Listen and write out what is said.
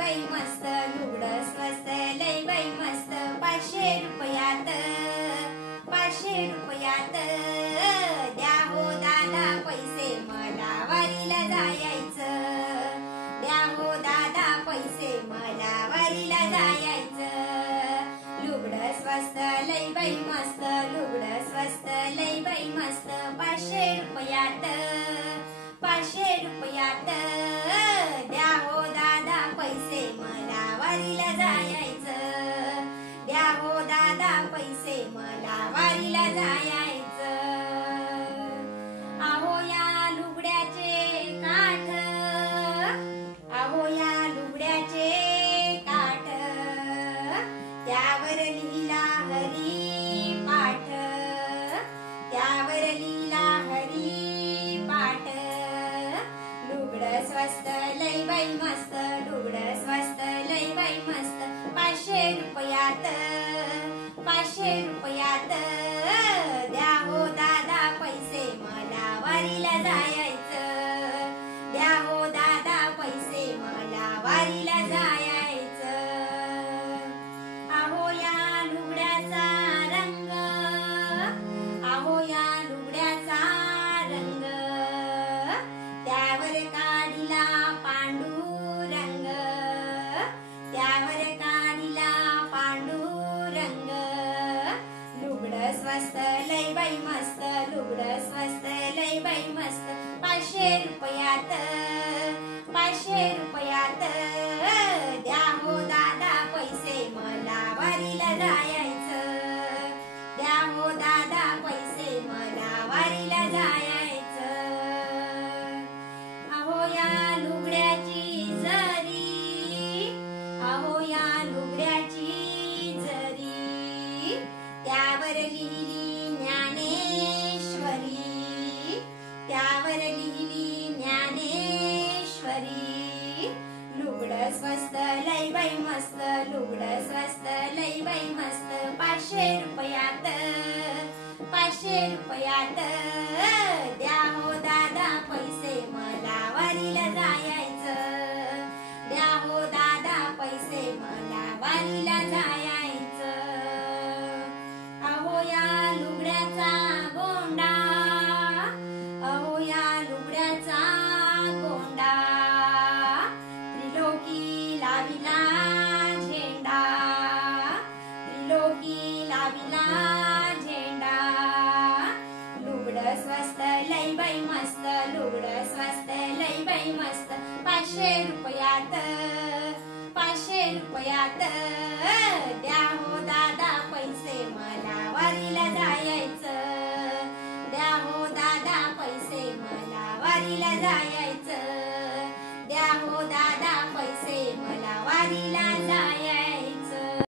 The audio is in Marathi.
बाई मस्त, लुगडं स्वस्त लय बाई मस्त. 500 रुपयात, 500 रुपयात द्या हो दादा पैसे, मला वारीला जायचं. द्या हो दादा पैसे, मला वारीला जायचं. लुगडं स्वस्त लय बाई मस्त, लुगडं स्वस्त लय बाई मस्त. 500 रुपयात, 500 रुपयात द्या हो दादा पैसे, मला वारीला जायचं. द्या हो दादा पैसे, मला वारीला जायचं. अहो या लुगड्याचे काठ, अहो या लुगड्याचे काठ, त्यावर लिहिला हरी पाठ, त्यावर लिहिला हरी पाठ. लुगडं स्वस्त लय बाई मस्त, लुगडं स्वस्त लय बाई मस्त. 500 रुपयात, 500 रुपयात द्या हो दादा पैसे, मला वारीला जायचं. द्या हो दादा पैसे, मला वारीला जायचं. अहो या लुगड्याचा रंग, अहो या लुगड्याचा रंग, त्यावर काढिला पांडुरंग, त्यावर काढिला पांडुरंग. लुगडं स्वस्त लय बाई मस्त, लुगडं स्वस्त लय बाई मस्त. 500 रुपयात, 500 रुपयात द्या हो दादा पैसे, मला वारीला जायचं. द्या हो दादा पैसे, मला वारीला जायचं. अहो या लुगड्याची जरी, अहो या लुगड्याची जरी, त्यावर लिहिली ज्ञानेश्वरी, त्यावर लिहिली ज्ञानेश्वरी. लुगडं स्वस्त लय बाई मस्त, लुगडं स्वस्त लय बाई मस्त. 500 रुपयात, 500 रुपयात द्या हो दादा पैसे, मला वारीला जायचं. द्या हो दादा पैसे, मला वारीला जायचं. अहो या लुगड्याचा गोंडा, अहो या लुगड्याचा गोंडा, त्रिलोकी लाविला झेंडा, त्रिलोकी लाविला झेंडा. लुगडं स्वस्त लय बाई मस्त, लुगडं स्वस्त लय बाई मस्त. 500 रुपयात, 500 रुपयात द्या हो दादा पैसे, मला वारीला जायचं. द्या हो दादा पैसे, मला वारीला जायचं.